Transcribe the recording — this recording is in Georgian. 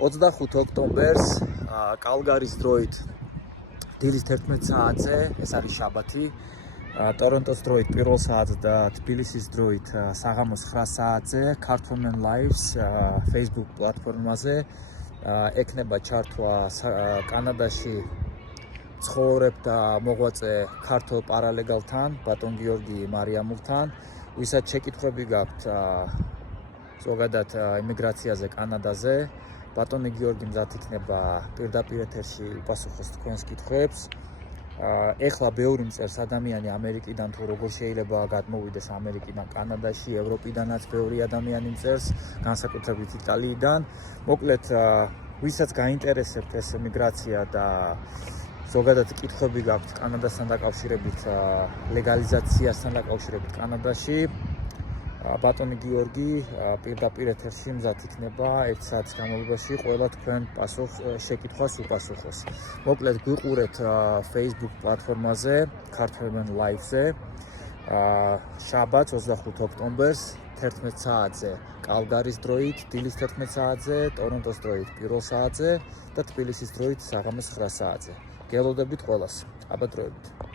25 ოქტომბერს კალგარის დროით დილის 11 საათზე, ეს არის შაბათი, ტორონტოს დროით 1 საათზე და თბილისის დროით საღამოს 9 საათზე ქართველ ლაივს Facebook პლატფორმაზე ექნება ჩართვა კანადაში ცხოვრებ და მოღვაწე ქართველ პარალეგალთან, ბატონ გიორგი მარიამულთან, ვისაც შეკითხვები გაქვთ ზოგადად იმიგრაციაზე კანადაზე, ბატონი გიორგი მზად იქნება პირდაპირ ეთერში უპასუხოს თქვენს კითხვებს. ეხლა ბევრი მწერს ადამიანი ამერიკიდან თუ როგორ შეიძლება გადმოვიდეს ამერიკიდან კანადაში, ევროპიდანაც ბევრი ადამიანი მწერს, განსაკუთრებით იტალიიდან. მოკლედ, ვისაც გაინტერესებთ ეს იმიგრაცია და ზოგადად კითხვები გაქვთ კანადასთან დაკავშირებით, ლეგალიზაციასთან დაკავშირებით კანადაში, ბატონი გიორგი პირდაპირ ეთერში მზად იქნება 1 საათის განმავლობაში ყველა თქვენ შეკითხვას უპასუხოს. მოკლედ გვიყურეთ Facebook პლატფორმაზე, ქართველ ლაივზე, შაბათს 25 ოქტომბერს 11 საათზე კალგარის დროით, დილის 11 საათზე, ტორონტოს დროით 1 საათზე და თბილისის დროით საღამოს 9 საათზე. გელოდებით ყველას. აბა დროებით.